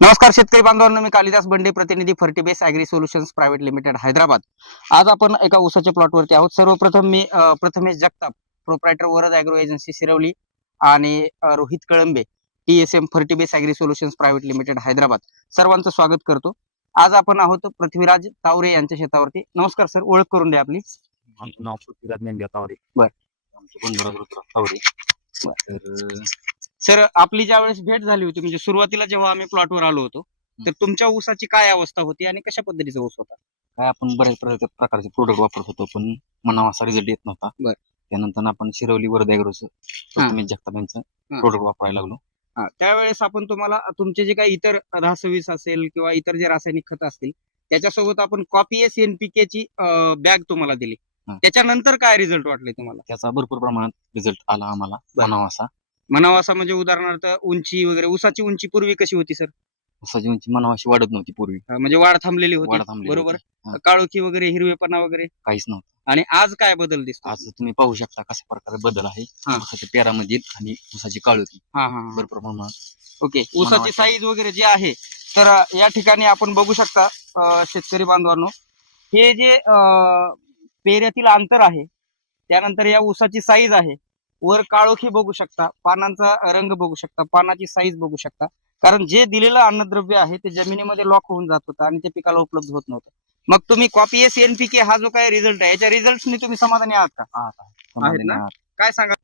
नमस्कार शेतकरी बांधवांनो, मी कालिदास बंडे, प्रतिनिधी Fertibase agri solutions private limited Hyderabad. आज आपण एका ऊसाच्या प्लॉटवरती आहोत. सर्वप्रथम मी Prathamesh Jagtap, proprietor Varad agro agency Shirwali आणि Rohit Kalambe, TSM Fertibase agri solutions private limited Hyderabad, सर्वांचं स्वागत करतो. आज आपण आहोत पृथ्वीराज तावरे यांच्या शेतावरती. नमस्कार सर, ओळख करून द्या आपली. आमचं नाव पृथ्वीराज मेंढ्या तावरे. बर. आमचं बंधुराज ऋतुराज तावरे. तर सर, आपली ज्या वेळेस भेट झाली होती, म्हणजे सुरुवातीला जेव्हा आम्ही प्लॉटवर आलो होतो, तर तुमच्या ऊसाची काय अवस्था होती आणि कशा पद्धतीचा ऊस होता? काय आपण बऱ्याच प्रकारचे प्रोडक्ट वापरत होतो, पण मनावा असा रिझल्ट येत नव्हता. बर. त्यानंतर आपण शिरवली वरद ॲग्रोचं प्रथमेश जगताप यांचं प्रोडक्ट वापरायला लागलो. त्यावेळेस आपण तुम्हाला तुमचे जे काही इतर 10-20 असेल किंवा इतर जे रासायनिक खत असतील त्याच्यासोबत आपण कॉपीएस NPK ची बॅग तुम्हाला दिली. त्याच्यानंतर काय रिझल्ट वाटले तुम्हाला? त्याचा भरपूर प्रमाणात रिझल्ट आला आम्हाला मनावा असा. म्हणावा असा म्हणजे उदाहरणार्थ उंची वगैरे, ऊसाची उंची पूर्वी कशी होती सर? ऊसाची उंची मनावा अशी वाढत नव्हती पूर्वी. म्हणजे वाढ थांबलेली होती, वाढ थांबलेली बरोबर. होती. काळोखी वगैरे, हिरवेपणा वगैरे काहीच नव्हतं. आणि आज काय बदल दिसतो? आज तुम्ही पाहू शकता कशा प्रकारे बदल आहे ऊसाच्या पेरामधील आणि ऊसाची काळोखी भरपूर प्रमाणात. ओके, ऊसाची साईज वगैरे जे आहे, तर या ठिकाणी आपण बघू शकता शेतकरी बांधवांनो, हे जे पेऱ्यातील अंतर आहे, त्यानंतर या ऊसाची साईज आहे, वर काळोखी बघू शकता, पानांचा रंग बघू शकता, पानाची साईज बघू शकता. कारण जे दिलेलं अन्नद्रव्य आहे ते जमिनीमध्ये लॉक होऊन जात होतं आणि ते पिकाला उपलब्ध होत नव्हतं. मग तुम्ही कॉपीएस NPK हा जो काय रिझल्ट आहे, याच्या रिझल्टनी तुम्ही समाधानी आहात का? समाधानी ना? आहात. काय सांगा?